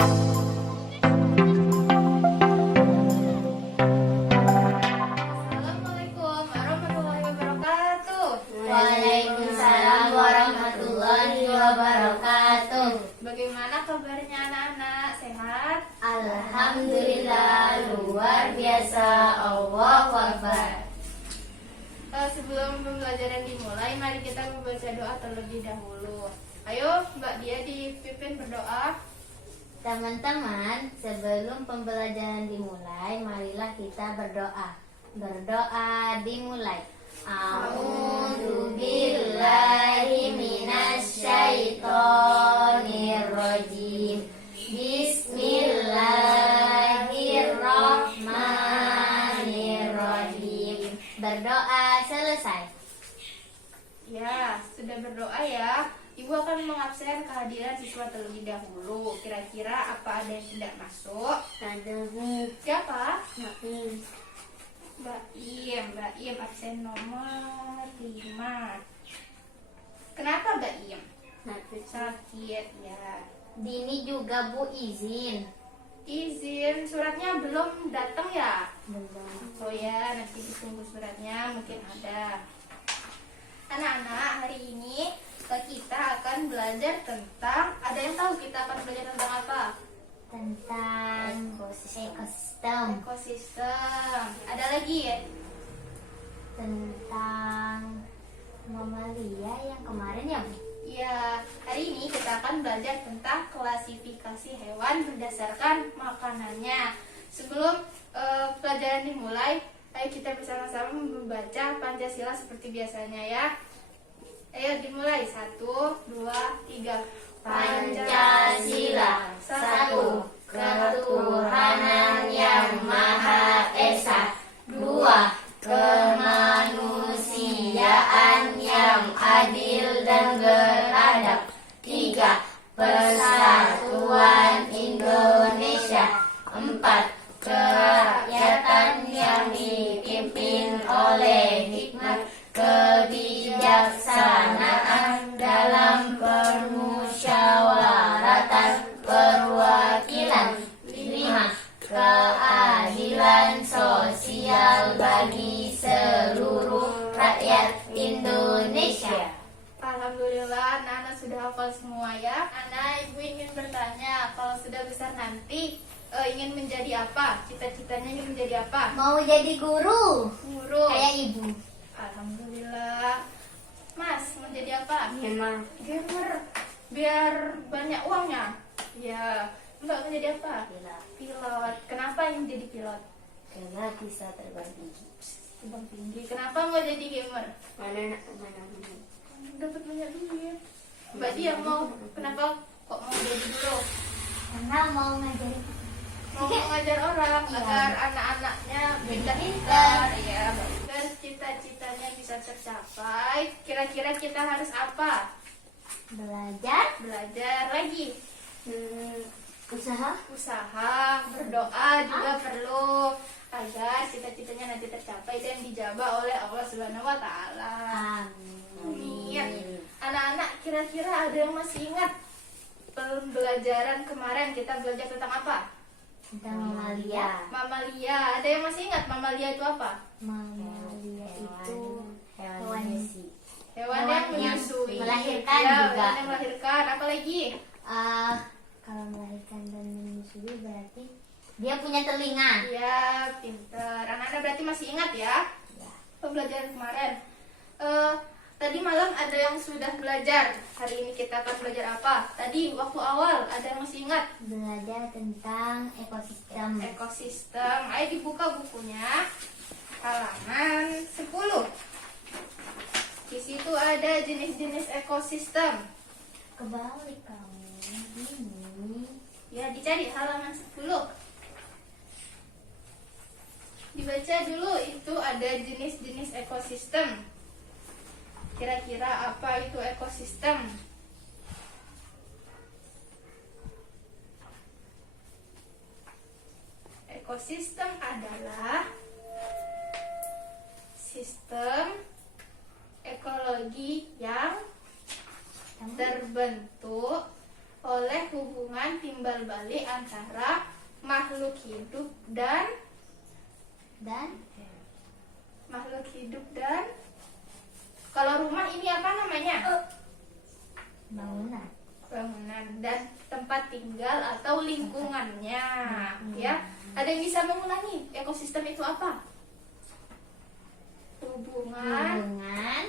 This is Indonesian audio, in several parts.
Assalamualaikum warahmatullahi wabarakatuh. Waalaikumsalam warahmatullahi wabarakatuh. Bagaimana kabarnya anak-anak? Sehat? Alhamdulillah luar biasa. Allahu Akbar. Sebelum pembelajaran dimulai, mari kita membaca doa terlebih dahulu. Ayo, Mbak Dia dipimpin berdoa. Teman-teman, sebelum pembelajaran dimulai, marilah kita berdoa. Berdoa dimulai. A'udzu billahi minasyaitonir rajim. Bismillahirrahmanirrahim. Berdoa selesai. Ya, sudah berdoa ya. Ibu akan mengabsen kehadiran siswa terlebih dahulu. Kira-kira apa ada yang tidak masuk? Siapa? Mbak Iem absen nomor 5. Kenapa Mbak Iem? Sakit ya. Dini juga Bu izin. Izin, suratnya belum datang ya? Belum. Oh ya, nanti ditunggu suratnya, mungkin ada. Anak-anak, hari ini kita akan belajar tentang, ada yang tahu kita akan belajar tentang apa? Tentang ekosistem. Ekosistem. Ada lagi ya? Tentang mamalia yang kemarin ya Bu? Ya, hari ini kita akan belajar tentang klasifikasi hewan berdasarkan makanannya. Sebelum pelajaran dimulai, ayo kita bersama-sama membaca Pancasila seperti biasanya ya. Ayo dimulai, 1, 2, 3. Pancasila. 1. Ketuhanan yang Maha Esa. 2. Kemanusiaan yang adil dan beradab. 3. Persatuan Indonesia. 4. Kerakyatan yang dipimpin oleh hikmat kebijaksanaan dalam permusyawaratan perwakilan. 5. Keadilan sosial bagi seluruh rakyat Indonesia. Alhamdulillah, anak-anak sudah hafal semua ya. Anak, ibu ingin bertanya, kalau sudah besar nanti ingin menjadi apa? Cita-citanya ingin menjadi apa? Mau jadi guru Guru. kayak ibu. Alhamdulillah. Mas, mau jadi apa? Gamer. Gamer. Biar banyak uangnya. Ya. Mbak mau jadi apa? Pilot. Kenapa ingin jadi pilot? Karena bisa terbang tinggi. Terbang tinggi. Kenapa mau jadi gamer? Mana. Dapat banyak duit. Mbak Dia mau, kenapa kok mau jadi guru? Karena mau ngajarin Mau mengajar orang Iya. agar anak-anaknya Pintar. pintar, ya, agar cita-citanya bisa tercapai. Kira-kira kita harus apa? belajar, Belajar lagi, usaha. berdoa juga perlu agar cita-citanya nanti tercapai dan dijabah oleh Allah Subhanahu wa taala. Amin. Anak-anak, kira-kira ada yang masih ingat pembelajaran kemarin kita belajar tentang apa? Tentang mamalia. Mamalia. Ada yang masih ingat mamalia itu apa? Mamalia itu hewan Hewan yang menyusui. melahirkan Ya, juga. hewan yang melahirkan. Apa lagi? Kalau melahirkan dan menyusui berarti dia punya telinga. Ya, pinter. Anak-anak berarti masih ingat ya Ya. pembelajaran kemarin. Tadi malam ada yang sudah belajar. Hari ini kita akan belajar apa? Tadi waktu awal ada yang masih ingat? Belajar tentang ekosistem. Ekosistem. Ayo dibuka bukunya. Halaman 10. Di situ ada jenis-jenis ekosistem. Kebalik kamu. Ini. Ya, dicari halaman 10. Dibaca dulu, itu ada jenis-jenis ekosistem. Kira-kira apa itu ekosistem? Ekosistem adalah sistem ekologi yang terbentuk oleh hubungan timbal balik antara makhluk hidup dan makhluk hidup dan kalau rumah ini apa namanya? Bangunan dan tempat tinggal atau lingkungannya. Ya, ada yang bisa mengulangi ekosistem itu apa? Hubungan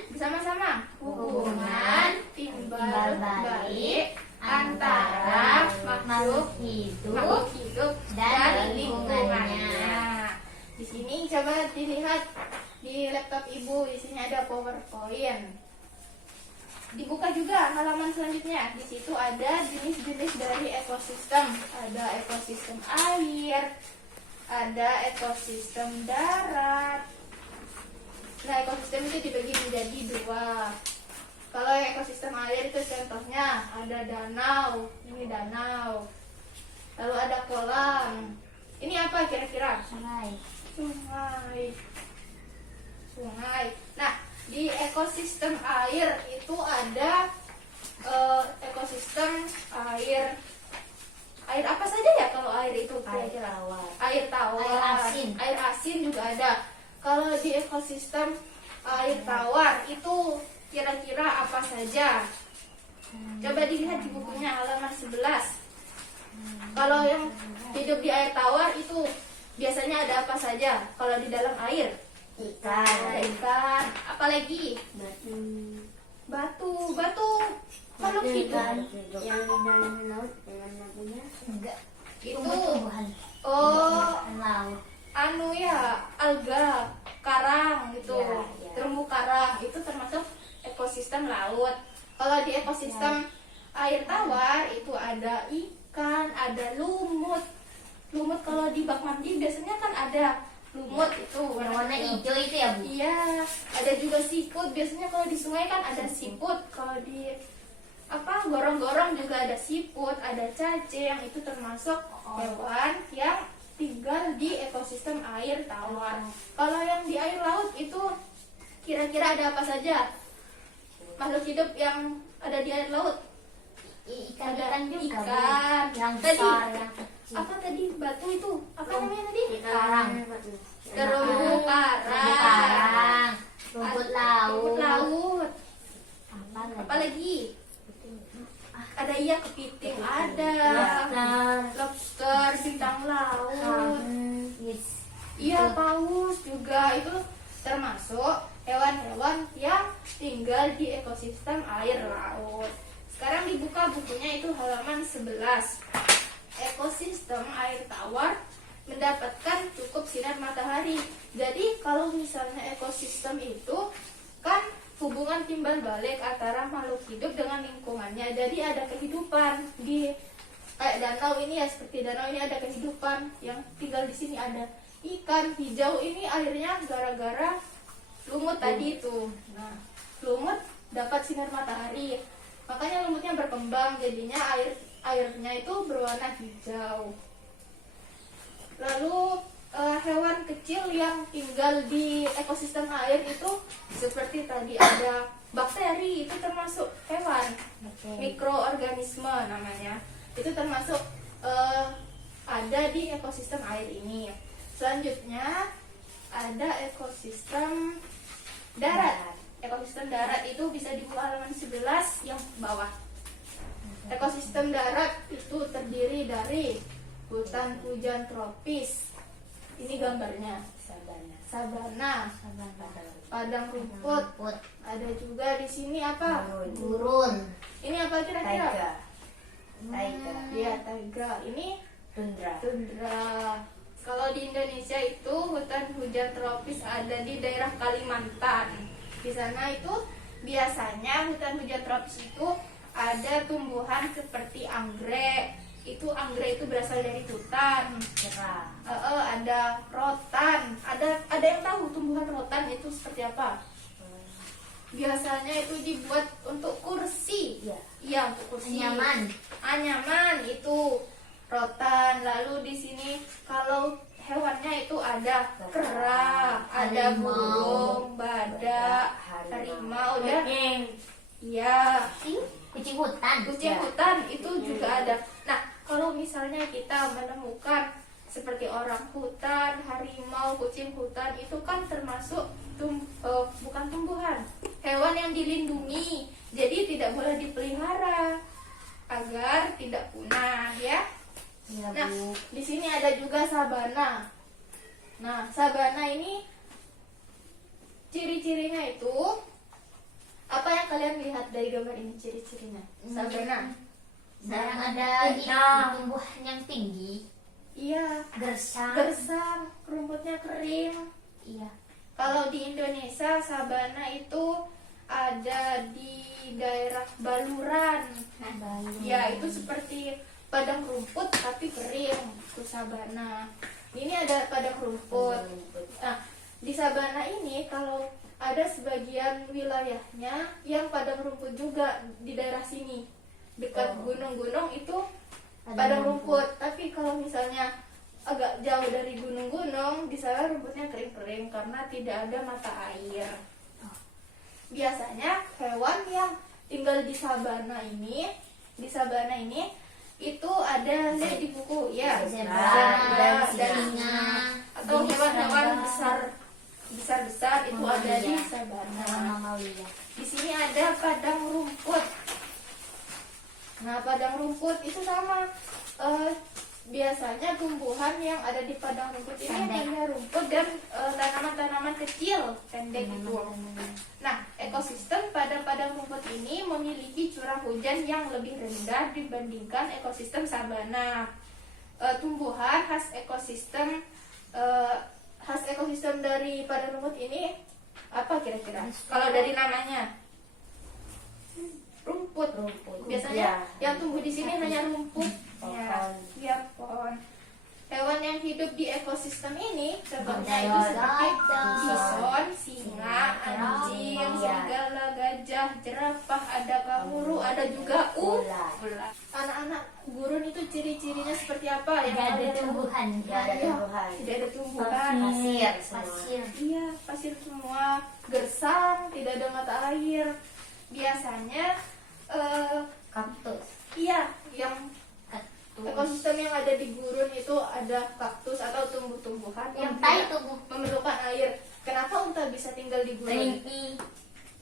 bersama-sama hubungan timbal balik antara makhluk hidup dan lingkungannya. Di sini coba dilihat di laptop ibu, di sini ada PowerPoint. Dibuka juga halaman selanjutnya. Di situ ada jenis-jenis dari ekosistem. Ada ekosistem air, ada ekosistem darat. Nah, ekosistem itu dibagi menjadi dua. Kalau ekosistem air itu contohnya ada danau, ini danau. Lalu ada kolam. Ini apa kira-kira? Sungai. Nah, di ekosistem air itu ada ekosistem air apa saja ya kalau air itu kira-kira? Air tawar, air asin juga ada. Kalau di ekosistem air tawar itu kira-kira apa saja? Coba dilihat di bukunya halaman 11. Kalau yang hidup di air tawar itu biasanya ada apa saja? Kalau di dalam air? Ada ikan, apalagi? Batu, makhluk hidup. Yang di dalam laut enggak. Itu Tumbuhan laut. Alga, karang gitu. Ya. Terumbu karang itu termasuk ekosistem laut. Kalau di ekosistem air tawar itu ada ikan, ada lumut. Lumut kalau di bak mandi biasanya kan ada lumut itu Warna hijau itu ya, Bu? Iya, ada juga siput. Biasanya kalau di sungai kan ada siput. Kalau di gorong-gorong juga ada siput, ada cacing. Itu termasuk hewan yang tinggal di ekosistem air tawar. Kalau yang di air laut itu kira-kira ada apa saja? Makhluk hidup yang ada di air laut? Ikan juga, ikan. yang Tadi besar, yang kecil. apa tadi? Batu itu apa namanya tadi? Karang. Terumbu karang. Rumput Rumput laut. laut. Apa Apa lagi? Ada kepiting, ada lobster, bintang laut. Iya, paus juga itu termasuk hewan-hewan yang tinggal di ekosistem air laut. Sekarang dibuka bukunya itu halaman 11. Ekosistem air tawar mendapatkan cukup sinar matahari. Jadi kalau misalnya ekosistem itu kan hubungan timbal balik antara makhluk hidup dengan lingkungannya. Jadi ada kehidupan di danau ini ya, seperti danau ini ada kehidupan yang tinggal di sini, ada ikan hijau ini airnya gara-gara lumut tadi itu. Nah, lumut dapat sinar matahari. Makanya lumutnya berkembang, jadinya airnya itu berwarna hijau. Lalu hewan kecil yang tinggal di ekosistem air itu seperti tadi ada bakteri, itu termasuk hewan. Mikroorganisme namanya. Itu termasuk ada di ekosistem air ini. Selanjutnya ada ekosistem darat. Ekosistem darat itu bisa dibuka halaman 11 yang bawah. Ekosistem darat itu terdiri dari hutan hujan tropis. Ini gambarnya. Sabana. Padang rumput. Ada juga di sini apa? Gurun. Ini apa kira-kira? Taiga. Iya, taiga. Ini tundra. Kalau di Indonesia itu hutan hujan tropis ada di daerah Kalimantan. Di sana itu biasanya hutan hujan tropis itu ada tumbuhan seperti anggrek. Anggrek itu berasal dari hutan. Ada rotan. Ada yang tahu tumbuhan rotan itu seperti apa? Biasanya itu dibuat untuk kursi. Iya, untuk kursi. Anyaman itu rotan. Lalu di sini kalau hewannya itu ada kera, ada burung, badak, harimau, dan iya, Kucing hutan. kucing hutan itu juga ada. Nah, kalau misalnya kita menemukan seperti orang hutan, harimau, kucing hutan, itu kan termasuk bukan tumbuhan, hewan yang dilindungi, jadi tidak boleh dipelihara agar tidak punah ya. Iya, Nah, Bu. di sini ada juga sabana. Nah, sabana ini ciri-cirinya itu apa yang kalian lihat dari gambar ini ciri-cirinya? Sabana. Sekarang ada tumbuhan yang tinggi, Iya, gersang. gersang, rumputnya kering. Iya. Kalau di Indonesia sabana itu ada di daerah Baluran. Ya, itu seperti padang rumput tapi kering, itu sabana. Ini ada padang rumput. Nah, di sabana ini kalau ada sebagian wilayahnya yang padang rumput juga di daerah sini. Dekat gunung-gunung itu padang rumput. Tapi kalau misalnya agak jauh dari gunung-gunung, di sana rumputnya kering-kering karena tidak ada mata air. Biasanya hewan yang tinggal di sabana ini itu ada lihat di buku ya, Zebra, dan singa, atau jenis hewan-hewan serangga. besar itu ada di Mamalia. sabana. Mamalia. Di sini ada padang rumput. Nah, padang rumput itu sama. Biasanya tumbuhan yang ada di padang rumput ini Pendek. hanya rumput dan tanaman-tanaman kecil pendek itu. Nah, ekosistem pada padang rumput ini memiliki curah hujan yang lebih rendah dibandingkan ekosistem sabana. Tumbuhan khas ekosistem dari padang rumput ini apa kira-kira? Kalau dari namanya rumput. Biasanya yang tumbuh di sini hanya rumput. Ya, pohon. Hewan yang hidup di ekosistem ini contohnya itu seperti bison, singa, anjing, serigala, gajah, jerapah, ada kanguru, ada juga ular. Anak-anak gurun itu ciri-cirinya seperti apa? Yang Tidak ada tumbuhan. Tidak ada tumbuhan. Pasir. Iya, pasir semua, gersang, tidak ada mata air. Biasanya Kaktus. iya, yang ekosistem yang ada di gurun itu ada kaktus atau tumbuh-tumbuhan yang Unta itu, Bu. memerlukan air. Kenapa unta bisa tinggal di gurun?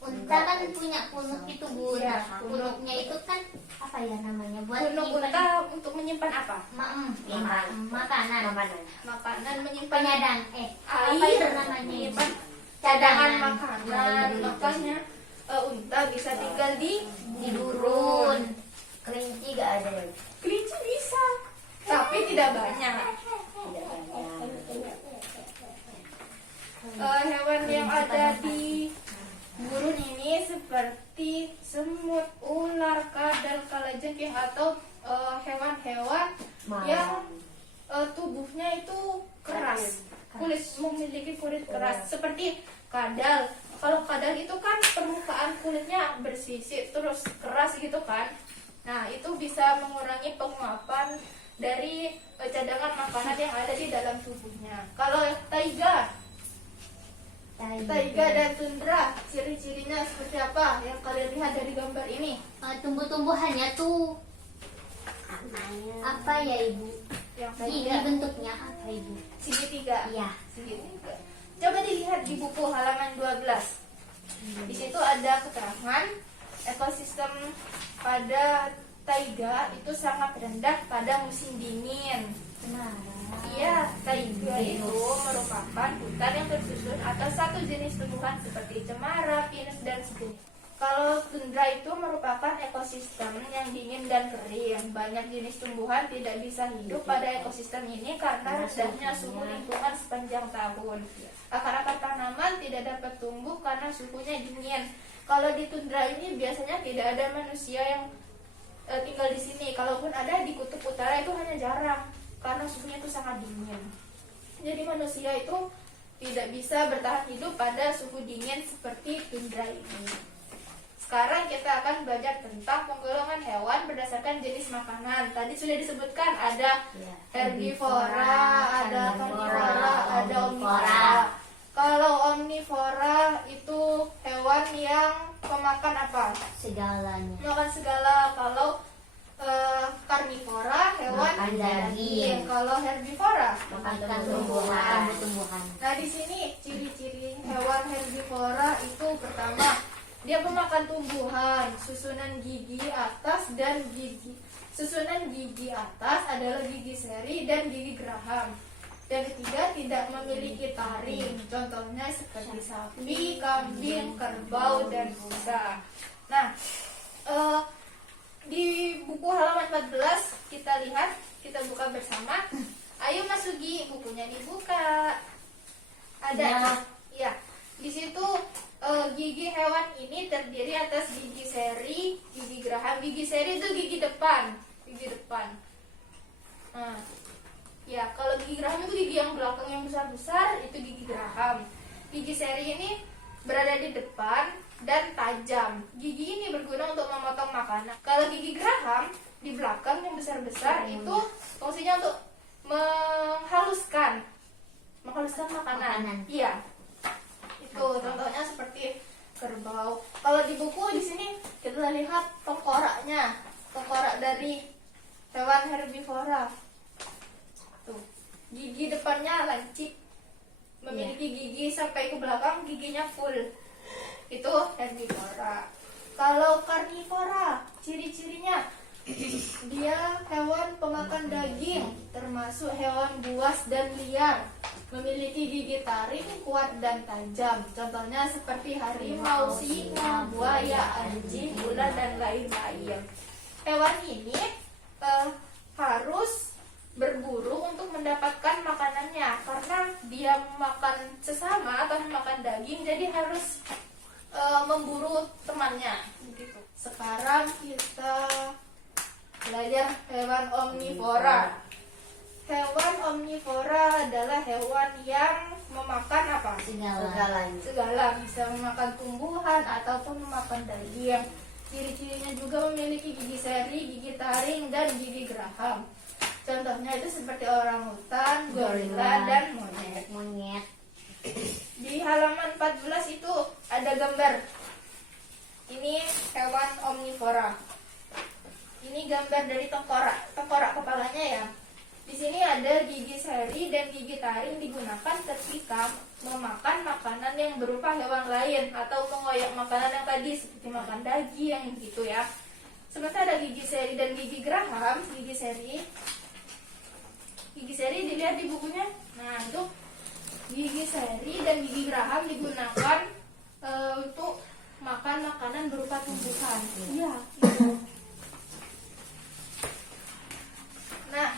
Unta kan punya punuk itu, Bu. Iya, Nah, punuknya itu kan apa ya namanya? Buat Punuk nyimpan unta untuk menyimpan apa? makanan. Makanan, menyimpan Penyadang. Apa air, itu namanya? menyimpan cadangan Cadangan. makanan. Iya, Makanya unta bisa tinggal di Gurun. Kelinci gak ada. Kelinci bisa, tapi tidak banyak. Hewan yang ada di gurun ini seperti semut, ular, kadal, kalajengking atau hewan-hewan yang tubuhnya itu keras, memiliki kulit keras seperti kadal. Kalau kadal itu kan permukaan kulitnya bersisik terus keras gitu kan. Nah, itu bisa mengurangi penguapan dari cadangan makanan yang ada di dalam tubuhnya. Kalau taiga dan tundra, ciri-cirinya seperti apa yang kalian lihat dari gambar ini? Tumbuh-tumbuhannya tuh apa ya, Ibu? Yang Ini taiga, bentuknya apa, Ibu? segitiga. Iya. Segitiga. Coba dilihat di buku halaman 12. Di situ ada keterangan ekosistem pada taiga itu sangat rendah pada musim dingin. Iya, taiga itu merupakan hutan yang tersusun atas satu jenis tumbuhan seperti cemara, pinus, dan sejenis. Kalau tundra itu merupakan ekosistem yang dingin dan kering. Banyak jenis tumbuhan tidak bisa hidup pada ekosistem ini karena rendahnya suhu lingkungan sepanjang tahun. Akar-akar tanaman tidak dapat tumbuh karena suhunya dingin. Kalau di tundra ini biasanya tidak ada manusia yang tinggal di sini. Kalaupun ada di kutub utara itu hanya jarang karena suhunya itu sangat dingin. Jadi manusia itu tidak bisa bertahan hidup pada suhu dingin seperti tundra ini. Sekarang kita akan belajar tentang penggolongan hewan berdasarkan jenis makanan. Tadi sudah disebutkan ada herbivora, ada karnivora, ada omnivora. Kalau omnivora itu hewan yang memakan apa? Segalanya. Makan segala. Kalau karnivora, hewan Makan daging. Kalau herbivora. Makan Makan tumbuhan. tumbuhan. Nah, di sini ciri-ciri hewan herbivora itu pertama, dia pemakan tumbuhan, susunan gigi atas adalah gigi seri dan gigi geraham. Dan ketiga, tidak memiliki taring. Contohnya seperti sapi, kambing, kerbau, dan rusa. Nah, di buku halaman 14 kita lihat, kita buka bersama. Ayo Mas Sugi, bukunya dibuka. Ada, ya. Di situ gigi hewan ini terdiri atas gigi seri, gigi geraham. Gigi seri itu gigi depan. Nah, ya, kalau gigi geraham itu gigi yang belakang yang besar-besar, itu gigi geraham. Gigi seri ini berada di depan dan tajam. Gigi ini berguna untuk memotong makanan. Kalau gigi geraham di belakang yang besar-besar itu fungsinya untuk menghaluskan makanan. Iya. Itu contohnya seperti kerbau. Kalau di buku di sini kita lihat tengkoraknya. Tengkorak dari hewan herbivora. Tuh. Gigi depannya lancip. Memiliki gigi sampai ke belakang, giginya full. Itu herbivora. Kalau karnivora, ciri-cirinya dia hewan pemakan daging, termasuk hewan buas dan liar. Memiliki gigi taring kuat dan tajam. Contohnya seperti harimau, singa, buaya, anjing, ular, dan lain-lain. Hewan ini harus berburu untuk mendapatkan makanannya, karena dia makan sesama atau makan daging, jadi harus memburu temannya. Begitu. Sekarang kita belajar hewan omnivora. Hewan omnivora adalah hewan yang memakan apa? Segala, bisa memakan tumbuhan ataupun memakan daging. Ciri-cirinya juga memiliki gigi seri, gigi taring, dan gigi geraham. Contohnya itu seperti orangutan, gorila, dan monyet. Di halaman 14 itu ada gambar. Ini hewan omnivora. Ini gambar dari tengkorak kepalanya ya. Di sini ada gigi seri dan gigi taring digunakan ketika memakan makanan yang berupa hewan lain atau mengoyak makanan yang tadi seperti makan daging gitu ya. Sementara gigi seri dan gigi geraham, gigi seri dilihat di bukunya. Nah, itu gigi seri dan gigi geraham digunakan untuk makan makanan berupa tumbuhan. Iya, gitu. Nah,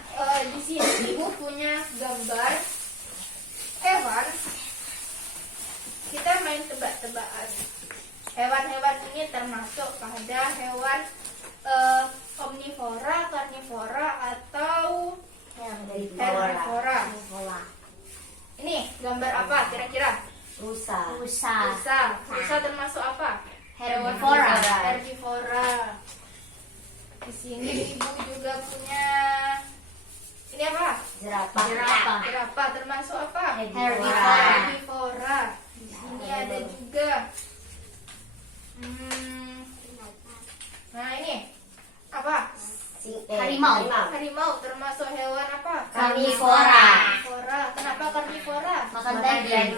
di sini ibu punya gambar hewan. Kita main tebak-tebakan. Hewan-hewan ini termasuk pada hewan omnivora, karnivora, atau herbivora. Ini gambar apa kira-kira? Rusa. Rusa termasuk apa? Herbivora. Herbivora. Di sini ibu juga punya ini apa? Jerapah termasuk apa? Herbivora. Di sini ada juga. Nah, ini apa? Harimau termasuk hewan apa? Karnivora. Kenapa karnivora? Makan daging.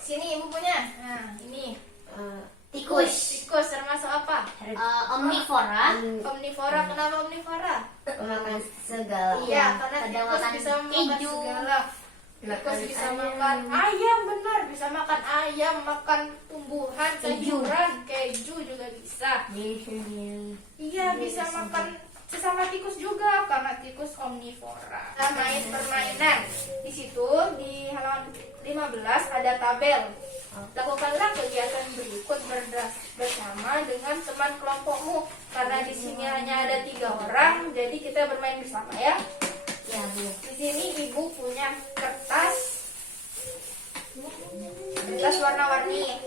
Sini ibu punya. Nah, ini Tikus. tikus termasuk apa? Omnivora. Omnivora. Kenapa omnivora? Makan segala. Iya, karena ada tikus makan bisa makan keju. segala. Tikus bisa makan ayam, benar, bisa makan ayam, makan tumbuhan, sayuran, keju juga bisa. Iya, bisa makan sesama tikus juga karena tikus omnivora. Nah, main permainan. Di situ di halaman 15 ada tabel. Lakukanlah kegiatan berikut bersama dengan teman kelompokmu. Karena di sini hanya ada 3 orang, jadi kita bermain bersama ya. Ya, Bu. Di sini ibu punya kertas warna-warni.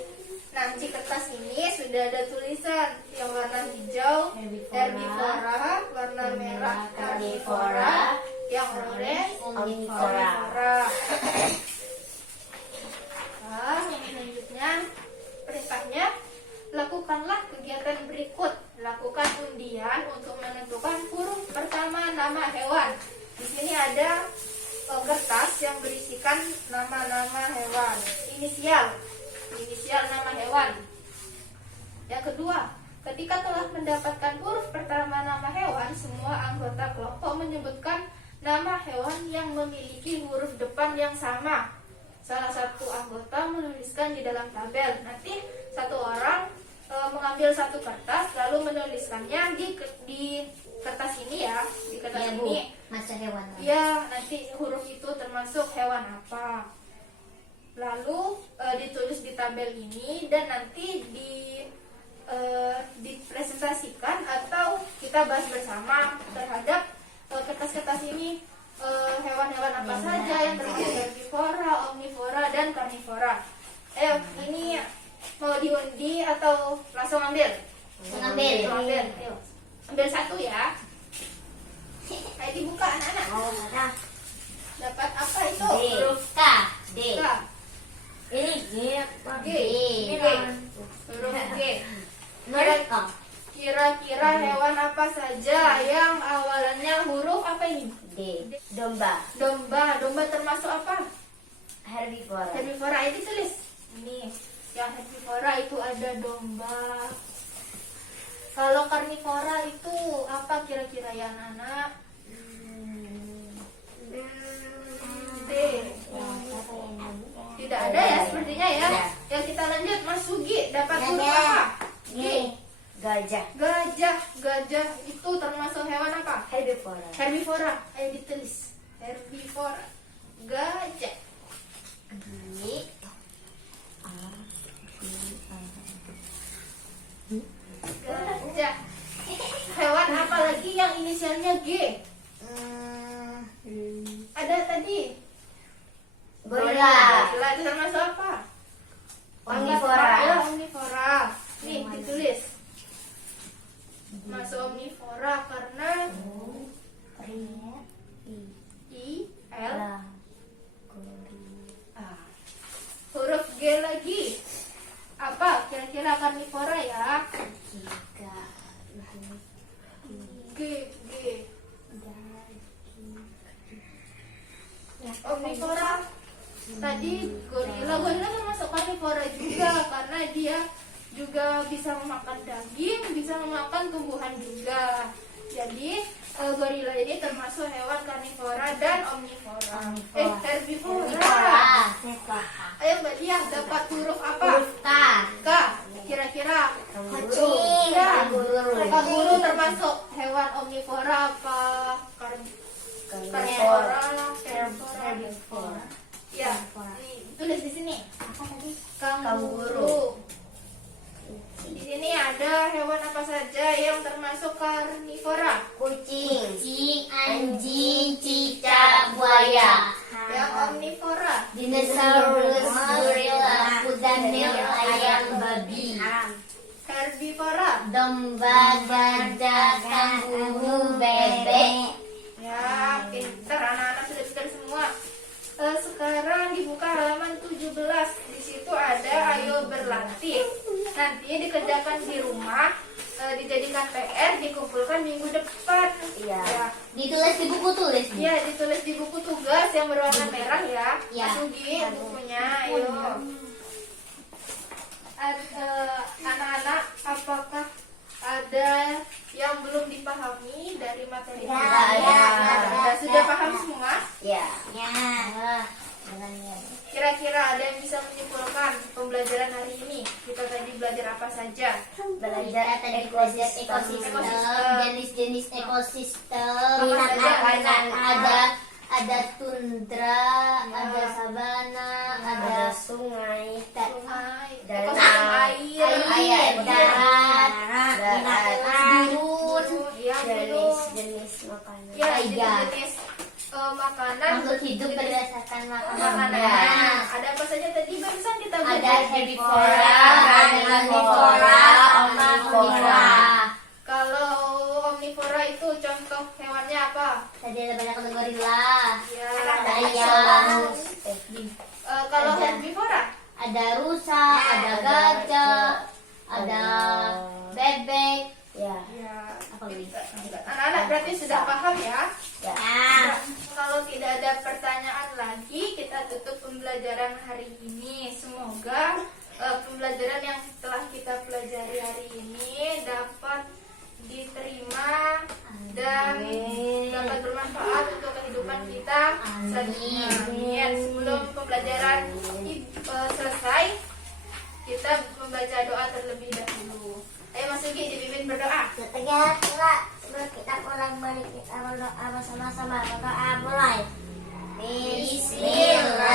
Nah, di kertas ini sudah ada tulisan yang warna hijau herbivora, warna merah karnivora, yang oranye omnivora. Nah, selanjutnya perintahnya, lakukanlah Lakukan undian untuk menentukan huruf pertama nama hewan. Di sini ada kertas yang berisikan nama-nama hewan. Inisial nama hewan. Yang kedua, ketika telah mendapatkan huruf pertama nama hewan, semua anggota kelompok menyebutkan nama hewan yang memiliki huruf depan yang sama. Salah satu anggota menuliskan di dalam tabel. Nanti satu orang mengambil satu kertas lalu menuliskannya di kertas ini ya, di kertas Iya, Bu. ini. Masa hewan. Ya, nanti huruf itu termasuk hewan apa. Lalu ditulis di tabel ini dan nanti dipresentasikan atau kita bahas bersama terhadap kertas-kertas ini, hewan-hewan apa saja yang termasuk herbivora, omnivora, dan karnivora. Ini mau diundi atau langsung ambil? Mengambil. Ambil. Ayo. Ambil satu ya. Ayo dibuka anak-anak. Dapat apa itu? D. Huruf K. D. K. Ini G. G. D. G. Huruf G. Mereka. Kira-kira hewan apa saja yang awalannya huruf apa ini? D. Domba. Domba. Domba termasuk apa? Herbivora. Herbivora. Ini tulis. Ini. Yang herbivora itu ada domba. Kalau karnivora itu apa kira-kira ya anak-anak? D. Tidak ada ya sepertinya ya. Ya. Yang kita lanjut, Mas Sugi dapat huruf Gajah. apa? G. Gajah. Gajah. Gajah itu termasuk hewan apa? Herbivora. Herbivora. Ayo ditulis. Herbivora. Gajah. G. Gajah. Hewan apa lagi yang inisialnya G? Ada tadi. Gorila. Gorila itu termasuk apa? Omnivora. Ya, omnivora. Nih ditulis. Masuk omnivora karena I L A. Huruf G lagi. Apa kira-kira karnivora ya? G. Omnivora. Tadi gorila termasuk karnivora juga karena dia juga bisa memakan daging, bisa memakan tumbuhan juga. Jadi gorila ini termasuk hewan karnivora dan omnivora. Herbivora. Ayo Mbak Diah dapat huruf apa? Huruf K. K. Kira-kira Kucing. Ya. Kanguru. Kanguru termasuk hewan omnivora apa karnivora? Herbivora. Ya, tulis di sini. Apa tadi? Kanguru. Di sini ada hewan apa saja yang termasuk karnivora? Kucing. Kucing, anjing, cicak, buaya. Yang omnivora? Dinosaurus, gorila, kuda nil, ayam, babi. Herbivora? Domba, gajah, kanguru, bebek. Ya, pintar anak-anak sudah pintar semua. Sekarang dibuka halaman 17. Di situ ada ayo berlatih. Nanti dikerjakan di rumah, dijadikan PR, dikumpulkan minggu depan. Iya. Ya. Ditulis di buku tulis. Bu. Ya, ditulis di buku tugas yang berwarna merah ya. Ya. Mas Ugi, bukunya, ayo. Anak-anak, apakah ada yang belum dipahami dari materi Ya, kita? ya. Sudah paham semua? Ya. Ya. Jalannya. Kira-kira ada yang bisa menyimpulkan pembelajaran hari ini? Kita tadi belajar apa saja? Belajar Kita tadi belajar ekosistem, Ekosistem. jenis-jenis ekosistem. Apa saja? Ada tundra, Ya. ada sabana, ada Ada sungai. Sungai, Dan ekosistem air, air, darat, darat, gurun, ya, gunung. jenis makanan. Ya, Tiga. jenis makanan. makhluk hidup berdasarkan Makanan. makanan. Ada apa saja tadi barusan kita Ada belajar? herbivora, karnivora, omnivora. Kalau omnivora itu contoh hewannya apa? Tadi ada banyak gorila, Ya. ayam, Kalau Ada. herbivora? ada rusa, ada gajah, ada bebek, Ya. Anak-anak berarti sudah paham ya? Ya. Nah, kalau tidak ada pertanyaan lagi, kita tutup pembelajaran hari ini. Semoga pembelajaran yang telah kita pelajari hari ini dapat diterima dan dapat bermanfaat untuk kehidupan kita selanjutnya. Amin. Sebelum pembelajaran selesai, kita membaca doa terlebih dahulu. Ayo Mas Ugi dipimpin berdoa. Ketiga pula sebelum kita pulang, mari kita berdoa bersama-sama. Berdoa mulai. Bismillah.